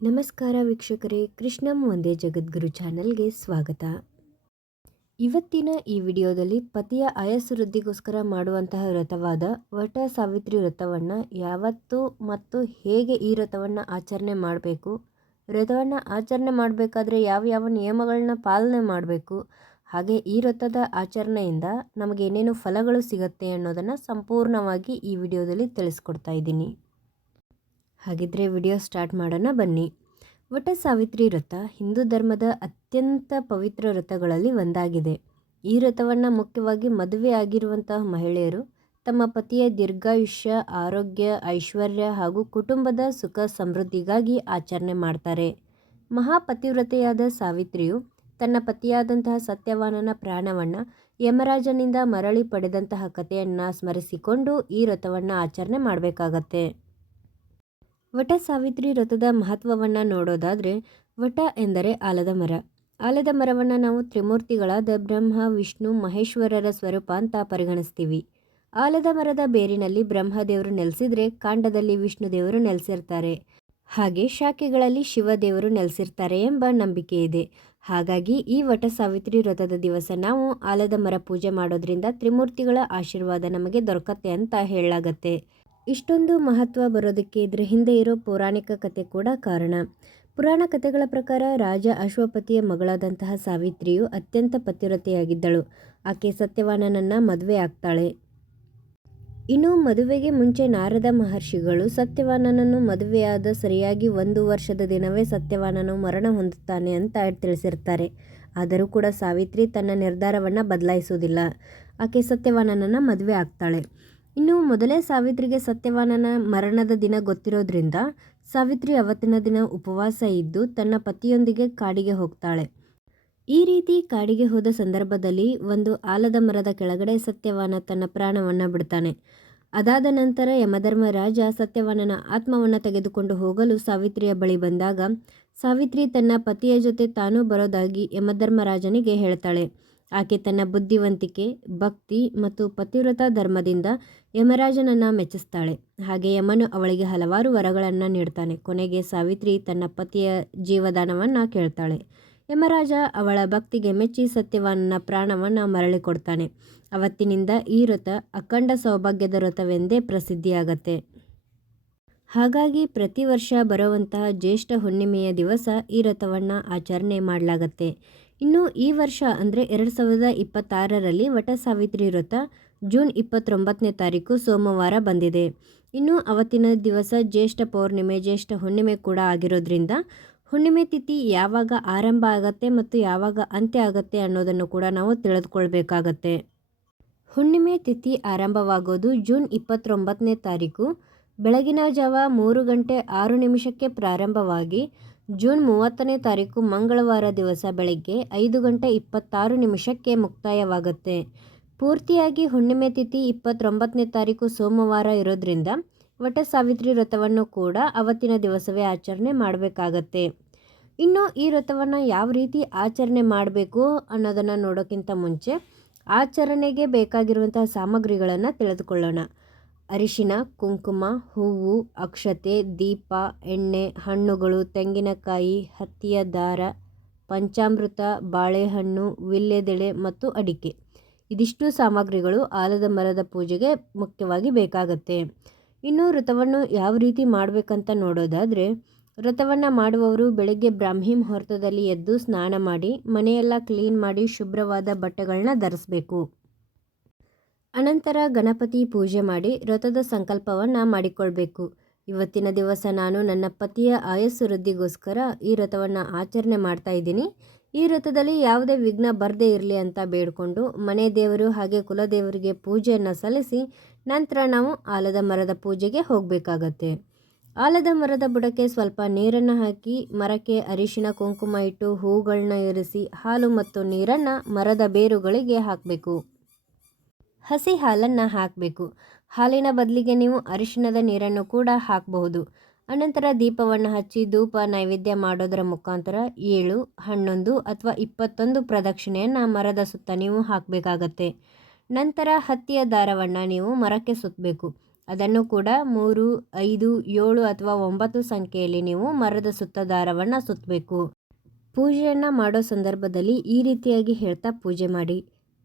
ನಮಸ್ಕಾರ ವೀಕ್ಷಕರೇ, ಕೃಷ್ಣಂ ಒಂದೇ ಜಗದ್ಗುರು ಚಾನಲ್ಗೆ ಸ್ವಾಗತ. ಇವತ್ತಿನ ಈ ವಿಡಿಯೋದಲ್ಲಿ ಪತಿಯ ಆಯಸ್ಸು ವೃದ್ಧಿಗೋಸ್ಕರ ಮಾಡುವಂತಹ ವ್ರತವಾದ ವಟ ಸಾವಿತ್ರಿ ವ್ರತವನ್ನು ಯಾವತ್ತು ಮತ್ತು ಹೇಗೆ ಈ ವ್ರತವನ್ನು ಆಚರಣೆ ಮಾಡಬೇಕು, ವ್ರತವನ್ನು ಆಚರಣೆ ಮಾಡಬೇಕಾದ್ರೆ ಯಾವ ಯಾವ ನಿಯಮಗಳನ್ನ ಪಾಲನೆ ಮಾಡಬೇಕು, ಹಾಗೆ ಈ ವ್ರತದ ಆಚರಣೆಯಿಂದ ನಮಗೆ ಏನೇನು ಫಲಗಳು ಸಿಗುತ್ತೆ ಅನ್ನೋದನ್ನು ಸಂಪೂರ್ಣವಾಗಿ ಈ ವಿಡಿಯೋದಲ್ಲಿ ತಿಳಿಸ್ಕೊಡ್ತಾ ಇದ್ದೀನಿ. ಹಾಗಿದ್ರೆ ವಿಡಿಯೋ ಸ್ಟಾರ್ಟ್ ಮಾಡೋಣ ಬನ್ನಿ. ವಟ ಸಾವಿತ್ರಿ ವ್ರತ ಹಿಂದೂ ಧರ್ಮದ ಅತ್ಯಂತ ಪವಿತ್ರ ವ್ರತಗಳಲ್ಲಿ ಒಂದಾಗಿದೆ. ಈ ವ್ರತವನ್ನು ಮುಖ್ಯವಾಗಿ ಮದುವೆ ಆಗಿರುವಂತಹ ಮಹಿಳೆಯರು ತಮ್ಮ ಪತಿಯ ದೀರ್ಘಾಯುಷ್ಯ, ಆರೋಗ್ಯ, ಐಶ್ವರ್ಯ ಹಾಗೂ ಕುಟುಂಬದ ಸುಖ ಸಮೃದ್ಧಿಗಾಗಿ ಆಚರಣೆ ಮಾಡ್ತಾರೆ. ಮಹಾಪತಿವ್ರತೆಯಾದ ಸಾವಿತ್ರಿಯು ತನ್ನ ಪತಿಯಾದಂತಹ ಸತ್ಯವಾನನ ಪ್ರಾಣವನ್ನು ಯಮರಾಜನಿಂದ ಮರಳಿ ಪಡೆದಂತಹ ಕಥೆಯನ್ನು ಸ್ಮರಿಸಿಕೊಂಡು ಈ ವ್ರತವನ್ನು ಆಚರಣೆ ಮಾಡಬೇಕಾಗತ್ತೆ. ವಟ ಸಾವಿತ್ರಿ ವ್ರತದ ಮಹತ್ವವನ್ನು ನೋಡೋದಾದರೆ, ವಟ ಎಂದರೆ ಆಲದ ಮರ. ಆಲದ ಮರವನ್ನು ನಾವು ತ್ರಿಮೂರ್ತಿಗಳಾದ ಬ್ರಹ್ಮ, ವಿಷ್ಣು, ಮಹೇಶ್ವರರ ಸ್ವರೂಪ ಅಂತ ಪರಿಗಣಿಸ್ತೀವಿ. ಆಲದ ಮರದ ಬೇರಿನಲ್ಲಿ ಬ್ರಹ್ಮದೇವರು ನೆಲೆಸಿದ್ರೆ ಕಾಂಡದಲ್ಲಿ ವಿಷ್ಣು ದೇವರು ನೆಲೆಸಿರ್ತಾರೆ. ಹಾಗೆ ಶಾಖೆಗಳಲ್ಲಿ ಶಿವದೇವರು ನೆಲೆಸಿರ್ತಾರೆ ಎಂಬ ನಂಬಿಕೆ ಇದೆ. ಹಾಗಾಗಿ ಈ ವಟ ಸಾವಿತ್ರಿ ವ್ರತದ ದಿವಸ ನಾವು ಆಲದ ಮರ ಪೂಜೆ ಮಾಡೋದ್ರಿಂದ ತ್ರಿಮೂರ್ತಿಗಳ ಆಶೀರ್ವಾದ ನಮಗೆ ದೊರಕತ್ತೆ ಅಂತ ಹೇಳಲಾಗತ್ತೆ. ಇಷ್ಟೊಂದು ಮಹತ್ವ ಬರೋದಕ್ಕೆ ಇದರ ಹಿಂದೆ ಇರೋ ಪೌರಾಣಿಕ ಕಥೆ ಕೂಡ ಕಾರಣ. ಪುರಾಣ ಕಥೆಗಳ ಪ್ರಕಾರ ರಾಜ ಅಶ್ವಪತಿಯ ಮಗಳಾದಂತಹ ಸಾವಿತ್ರಿಯು ಅತ್ಯಂತ ಪತಿವ್ರತೆಯಾಗಿದ್ದಳು. ಆಕೆ ಸತ್ಯವಾನನನ್ನು ಮದುವೆ ಆಗ್ತಾಳೆ. ಇನ್ನು ಮದುವೆಗೆ ಮುಂಚೆ ನಾರದ ಮಹರ್ಷಿಗಳು ಸತ್ಯವಾನನನ್ನು ಮದುವೆಯಾದ ಸರಿಯಾಗಿ 1 ವರ್ಷದ ದಿನವೇ ಸತ್ಯವಾನನು ಮರಣ ಹೊಂದುತ್ತಾನೆ ಅಂತ ತಿಳಿಸಿರ್ತಾರೆ. ಆದರೂ ಕೂಡ ಸಾವಿತ್ರಿ ತನ್ನ ನಿರ್ಧಾರವನ್ನು ಬದಲಾಯಿಸುವುದಿಲ್ಲ. ಆಕೆ ಸತ್ಯವಾನನನ್ನು ಮದುವೆ ಆಗ್ತಾಳೆ. ಇನ್ನು ಮೊದಲೇ ಸಾವಿತ್ರಿಗೆ ಸತ್ಯವಾನನ ಮರಣದ ದಿನ ಗೊತ್ತಿರೋದ್ರಿಂದ ಸಾವಿತ್ರಿ ಅವತ್ತಿನ ದಿನ ಉಪವಾಸ ಇದ್ದು ತನ್ನ ಪತಿಯೊಂದಿಗೆ ಕಾಡಿಗೆ ಹೋಗ್ತಾಳೆ. ಈ ರೀತಿ ಕಾಡಿಗೆ ಹೋದ ಸಂದರ್ಭದಲ್ಲಿ ಒಂದು ಆಲದ ಮರದ ಕೆಳಗಡೆ ಸತ್ಯವಾನ ತನ್ನ ಪ್ರಾಣವನ್ನು ಬಿಡ್ತಾನೆ. ಅದಾದ ನಂತರ ಯಮಧರ್ಮರಾಜ ಸತ್ಯವಾನನ ಆತ್ಮವನ್ನು ತೆಗೆದುಕೊಂಡು ಹೋಗಲು ಸಾವಿತ್ರಿಯ ಬಳಿ ಬಂದಾಗ ಸಾವಿತ್ರಿ ತನ್ನ ಪತಿಯ ಜೊತೆ ತಾನೂ ಬರೋದಾಗಿ ಯಮಧರ್ಮರಾಜನಿಗೆ ಹೇಳ್ತಾಳೆ. ಆಕೆ ತನ್ನ ಬುದ್ಧಿವಂತಿಕೆ, ಭಕ್ತಿ ಮತ್ತು ಪತಿವ್ರತ ಧರ್ಮದಿಂದ ಯಮರಾಜನನ್ನು ಮೆಚ್ಚಿಸ್ತಾಳೆ. ಹಾಗೆ ಯಮನು ಅವಳಿಗೆ ಹಲವಾರು ವರಗಳನ್ನು ನೀಡ್ತಾನೆ. ಕೊನೆಗೆ ಸಾವಿತ್ರಿ ತನ್ನ ಪತಿಯ ಜೀವದಾನವನ್ನು ಕೇಳ್ತಾಳೆ. ಯಮರಾಜ ಅವಳ ಭಕ್ತಿಗೆ ಮೆಚ್ಚಿ ಸತ್ಯವಾನನ ಪ್ರಾಣವನ್ನು ಮರಳಿ ಕೊಡ್ತಾನೆ. ಅವತ್ತಿನಿಂದ ಈ ವ್ರತ ಅಖಂಡ ಸೌಭಾಗ್ಯದ ವ್ರತವೆಂದೇ ಪ್ರಸಿದ್ಧಿಯಾಗತ್ತೆ. ಹಾಗಾಗಿ ಪ್ರತಿ ವರ್ಷ ಬರುವಂತಹ ಜ್ಯೇಷ್ಠ ಹುಣ್ಣಿಮೆಯ ದಿವಸ ಈ ವ್ರತವನ್ನು ಆಚರಣೆ ಮಾಡಲಾಗತ್ತೆ. ಇನ್ನು ಈ ವರ್ಷ ಅಂದರೆ 2026ರಲ್ಲಿ ವಟ ಸಾವಿತ್ರಿ ವ್ರತ ಜೂನ್ 29ನೇ ತಾರೀಕು ಸೋಮವಾರ ಬಂದಿದೆ. ಇನ್ನು ಅವತ್ತಿನ ದಿವಸ ಜ್ಯೇಷ್ಠ ಪೌರ್ಣಿಮೆ, ಜ್ಯೇಷ್ಠ ಹುಣ್ಣಿಮೆ ಕೂಡ ಆಗಿರೋದ್ರಿಂದ ಹುಣ್ಣಿಮೆ ತಿಥಿ ಯಾವಾಗ ಆರಂಭ ಆಗತ್ತೆ ಮತ್ತು ಯಾವಾಗ ಅಂತ್ಯ ಆಗತ್ತೆ ಅನ್ನೋದನ್ನು ಕೂಡ ನಾವು ತಿಳಿದುಕೊಳ್ಬೇಕಾಗತ್ತೆ. ಹುಣ್ಣಿಮೆ ತಿಥಿ ಆರಂಭವಾಗೋದು ಜೂನ್ 29ನೇ ತಾರೀಕು ಬೆಳಗಿನ ಜಾವ 3 ಗಂಟೆ 6 ನಿಮಿಷಕ್ಕೆ ಪ್ರಾರಂಭವಾಗಿ ಜೂನ್ 30ನೇ ತಾರೀಕು ಮಂಗಳವಾರ ದಿವಸ ಬೆಳಗ್ಗೆ 5 ಗಂಟೆ 26 ನಿಮಿಷಕ್ಕೆ ಮುಕ್ತಾಯವಾಗುತ್ತೆ. ಪೂರ್ತಿಯಾಗಿ ಹುಣ್ಣಿಮೆ ತಿಥಿ 29ನೇ ತಾರೀಕು ಸೋಮವಾರ ಇರೋದ್ರಿಂದ ವಟ ಸಾವಿತ್ರಿ ವ್ರತವನ್ನು ಕೂಡ ಅವತ್ತಿನ ದಿವಸವೇ ಆಚರಣೆ ಮಾಡಬೇಕಾಗತ್ತೆ. ಇನ್ನು ಈ ವ್ರತವನ್ನು ಯಾವ ರೀತಿ ಆಚರಣೆ ಮಾಡಬೇಕು ಅನ್ನೋದನ್ನು ನೋಡೋಕ್ಕಿಂತ ಮುಂಚೆ ಆಚರಣೆಗೆ ಬೇಕಾಗಿರುವಂತಹ ಸಾಮಗ್ರಿಗಳನ್ನು ತಿಳಿದುಕೊಳ್ಳೋಣ. ಅರಿಶಿನ, ಕುಂಕುಮ, ಹೂವು, ಅಕ್ಷತೆ, ದೀಪ, ಎಣ್ಣೆ, ಹಣ್ಣುಗಳು, ತೆಂಗಿನಕಾಯಿ, ಹತ್ತಿಯ ದಾರ, ಪಂಚಾಮೃತ, ಬಾಳೆಹಣ್ಣು, ವೀಳ್ಯದೆಲೆ ಮತ್ತು ಅಡಿಕೆ. ಇದಿಷ್ಟು ಸಾಮಗ್ರಿಗಳು ಆಲದ ಮರದ ಪೂಜೆಗೆ ಮುಖ್ಯವಾಗಿ ಬೇಕಾಗತ್ತೆ. ಇನ್ನು ವ್ರತವನ್ನು ಯಾವ ರೀತಿ ಮಾಡಬೇಕಂತ ನೋಡೋದಾದರೆ, ವ್ರತವನ್ನು ಮಾಡುವವರು ಬೆಳಗ್ಗೆ ಬ್ರಾಹ್ಮಿ ಮುಹೂರ್ತದಲ್ಲಿ ಎದ್ದು ಸ್ನಾನ ಮಾಡಿ ಮನೆಯೆಲ್ಲ ಕ್ಲೀನ್ ಮಾಡಿ ಶುಭ್ರವಾದ ಬಟ್ಟೆಗಳನ್ನ ಧರಿಸಬೇಕು. ಅನಂತರ ಗಣಪತಿ ಪೂಜೆ ಮಾಡಿ ವ್ರತದ ಸಂಕಲ್ಪವನ್ನು ಮಾಡಿಕೊಳ್ಬೇಕು. ಇವತ್ತಿನ ದಿವಸ ನಾನು ನನ್ನ ಪತಿಯ ಆಯಸ್ಸು ವೃದ್ಧಿಗೋಸ್ಕರ ಈ ವ್ರತವನ್ನು ಆಚರಣೆ ಮಾಡ್ತಾ ಇದ್ದೀನಿ. ಈ ವ್ರತದಲ್ಲಿ ಯಾವುದೇ ವಿಘ್ನ ಬರದೇ ಇರಲಿ ಅಂತ ಬೇಡಿಕೊಂಡು ಮನೆ ದೇವರು ಹಾಗೆ ಕುಲದೇವರಿಗೆ ಪೂಜೆಯನ್ನು ಸಲ್ಲಿಸಿ ನಂತರ ನಾವು ಆಲದ ಮರದ ಪೂಜೆಗೆ ಹೋಗಬೇಕಾಗತ್ತೆ. ಆಲದ ಮರದ ಬುಡಕ್ಕೆ ಸ್ವಲ್ಪ ನೀರನ್ನು ಹಾಕಿ ಮರಕ್ಕೆ ಅರಿಶಿನ ಕುಂಕುಮ ಇಟ್ಟು ಹೂಗಳನ್ನ ಇರಿಸಿ ಹಾಲು ಮತ್ತು ನೀರನ್ನು ಮರದ ಬೇರುಗಳಿಗೆ ಹಾಕಬೇಕು. ಹಸಿ ಹಾಲನ್ನು ಹಾಕಬೇಕು. ಹಾಲಿನ ಬದಲಿಗೆ ನೀವು ಅರಿಶಿಣದ ನೀರನ್ನು ಕೂಡ ಹಾಕಬಹುದು. ಅನಂತರ ದೀಪವನ್ನು ಹಚ್ಚಿ ಧೂಪ ನೈವೇದ್ಯ ಮಾಡೋದರ ಮುಖಾಂತರ 7, 11 ಅಥವಾ 21 ಪ್ರದಕ್ಷಿಣೆಯನ್ನು ಮರದ ಸುತ್ತ ನೀವು ಹಾಕಬೇಕಾಗತ್ತೆ. ನಂತರ ಹತ್ತಿಯ ದಾರವನ್ನು ನೀವು ಮರಕ್ಕೆ ಸುತ್ತಬೇಕು. ಅದನ್ನು ಕೂಡ 3, 5, 7 ಅಥವಾ 9 ಸಂಖ್ಯೆಯಲ್ಲಿ ನೀವು ಮರದ ಸುತ್ತ ದಾರವನ್ನು ಸುತ್ತಬೇಕು. ಪೂಜೆಯನ್ನು ಮಾಡೋ ಸಂದರ್ಭದಲ್ಲಿ ಈ ರೀತಿಯಾಗಿ ಹೇಳ್ತಾ ಪೂಜೆ ಮಾಡಿ.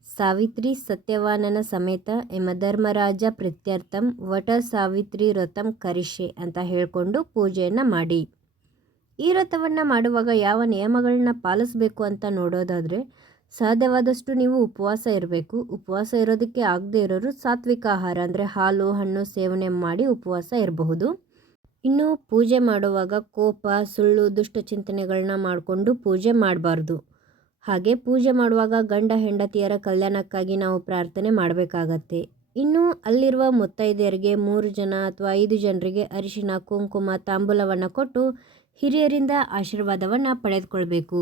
ಸಾವಿತ್ರಿ ಸತ್ಯವಾನನ ಸಮೇತ ಯಮಧರ್ಮರಾಜ ಪ್ರೀತ್ಯರ್ಥಂ ವಟ ಸಾವಿತ್ರಿ ವ್ರತಂ ಕರಿಷ್ಯೆ ಅಂತ ಹೇಳಿಕೊಂಡು ಪೂಜೆಯನ್ನು ಮಾಡಿ. ಈ ವ್ರತವನ್ನು ಮಾಡುವಾಗ ಯಾವ ನಿಯಮಗಳನ್ನ ಪಾಲಿಸಬೇಕು ಅಂತ ನೋಡೋದಾದರೆ, ಸಾಧ್ಯವಾದಷ್ಟು ನೀವು ಉಪವಾಸ ಇರಬೇಕು. ಉಪವಾಸ ಇರೋದಕ್ಕೆ ಆಗದೇ ಇರೋರು ಸಾತ್ವಿಕ ಆಹಾರ ಅಂದರೆ ಹಾಲು ಹಣ್ಣು ಸೇವನೆ ಮಾಡಿ ಉಪವಾಸ ಇರಬಹುದು. ಇನ್ನು ಪೂಜೆ ಮಾಡುವಾಗ ಕೋಪ, ಸುಳ್ಳು, ದುಷ್ಟ ಚಿಂತನೆಗಳನ್ನ ಮಾಡಿಕೊಂಡು ಪೂಜೆ ಮಾಡಬಾರ್ದು. ಹಾಗೆ ಪೂಜೆ ಮಾಡುವಾಗ ಗಂಡ ಹೆಂಡತಿಯರ ಕಲ್ಯಾಣಕ್ಕಾಗಿ ನಾವು ಪ್ರಾರ್ಥನೆ ಮಾಡಬೇಕಾಗತ್ತೆ. ಇನ್ನು ಅಲ್ಲಿರುವ ಮುತ್ತೈದೆಯರಿಗೆ 3 ಜನ ಅಥವಾ 5 ಜನರಿಗೆ ಅರಿಶಿನ, ಕುಂಕುಮ, ತಾಂಬೂಲವನ್ನು ಕೊಟ್ಟು ಹಿರಿಯರಿಂದ ಆಶೀರ್ವಾದವನ್ನು ಪಡೆದುಕೊಳ್ಬೇಕು.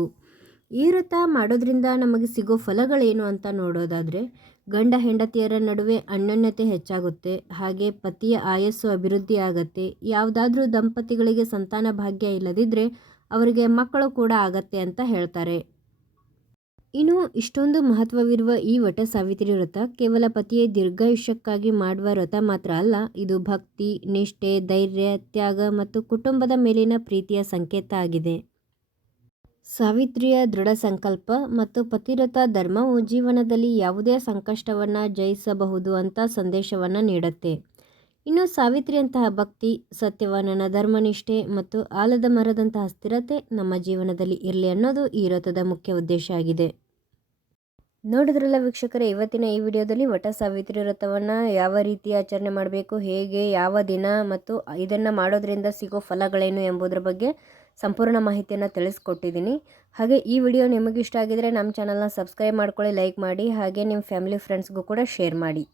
ಈ ವ್ರತ ಮಾಡೋದ್ರಿಂದ ನಮಗೆ ಸಿಗೋ ಫಲಗಳೇನು ಅಂತ ನೋಡೋದಾದರೆ, ಗಂಡ ಹೆಂಡತಿಯರ ನಡುವೆ ಅನ್ಯೋನ್ಯತೆ ಹೆಚ್ಚಾಗುತ್ತೆ. ಹಾಗೆ ಪತಿಯ ಆಯಸ್ಸು ಅಭಿವೃದ್ಧಿ ಆಗುತ್ತೆ. ಯಾವುದಾದ್ರೂ ದಂಪತಿಗಳಿಗೆ ಸಂತಾನ ಭಾಗ್ಯ ಇಲ್ಲದಿದ್ದರೆ ಅವರಿಗೆ ಮಕ್ಕಳು ಕೂಡ ಆಗತ್ತೆ ಅಂತ ಹೇಳ್ತಾರೆ. ಇನ್ನು ಇಷ್ಟೊಂದು ಮಹತ್ವವಿರುವ ಈ ವಟ ಸಾವಿತ್ರಿ ವ್ರತ ಕೇವಲ ಪತಿಯ ದೀರ್ಘಾಯುಷ್ಯಕ್ಕಾಗಿ ಮಾಡುವ ವ್ರತ ಮಾತ್ರ ಅಲ್ಲ. ಇದು ಭಕ್ತಿ, ನಿಷ್ಠೆ, ಧೈರ್ಯ, ತ್ಯಾಗ ಮತ್ತು ಕುಟುಂಬದ ಮೇಲಿನ ಪ್ರೀತಿಯ ಸಂಕೇತ ಆಗಿದೆ. ಸಾವಿತ್ರಿಯ ದೃಢ ಸಂಕಲ್ಪ ಮತ್ತು ಪತಿವ್ರತ ಧರ್ಮವು ಜೀವನದಲ್ಲಿ ಯಾವುದೇ ಸಂಕಷ್ಟವನ್ನು ಜಯಿಸಬಹುದು ಅಂತ ಸಂದೇಶವನ್ನು ನೀಡುತ್ತೆ. ಇನ್ನು ಸಾವಿತ್ರಿಯಂತಹ ಭಕ್ತಿ, ಸತ್ಯವಾನನ ಧರ್ಮನಿಷ್ಠೆ ಮತ್ತು ಆಲದ ಮರದಂತಹ ಸ್ಥಿರತೆ ನಮ್ಮ ಜೀವನದಲ್ಲಿ ಇರಲಿ ಅನ್ನೋದು ಈ ವ್ರತದ ಮುಖ್ಯ ಉದ್ದೇಶ ಆಗಿದೆ. ನೋಡಿದ್ರಲ್ಲ ವೀಕ್ಷಕರೇ, ಇವತ್ತಿನ ಈ ವಿಡಿಯೋದಲ್ಲಿ ವಟ ಸಾವಿತ್ರಿ ವ್ರತವನ್ನು ಯಾವ ರೀತಿ ಆಚರಣೆ ಮಾಡಬೇಕು, ಹೇಗೆ, ಯಾವ ದಿನ ಮತ್ತು ಇದನ್ನು ಮಾಡೋದ್ರಿಂದ ಸಿಗೋ ಫಲಗಳೇನು ಎಂಬುದರ ಬಗ್ಗೆ ಸಂಪೂರ್ಣ ಮಾಹಿತಿಯನ್ನು ತಿಳಿಸ್ಕೊಟ್ಟಿದ್ದೀನಿ. ಹಾಗೆ ಈ ವಿಡಿಯೋ ನಿಮಗಿಷ್ಟ ಆಗಿದರೆ ನಮ್ಮ ಚಾನಲ್ನ ಸಬ್ಸ್ಕ್ರೈಬ್ ಮಾಡ್ಕೊಳ್ಳಿ, ಲೈಕ್ ಮಾಡಿ, ಹಾಗೆ ನಿಮ್ಮ ಫ್ಯಾಮಿಲಿ ಫ್ರೆಂಡ್ಸ್ಗೂ ಕೂಡ ಶೇರ್ ಮಾಡಿ.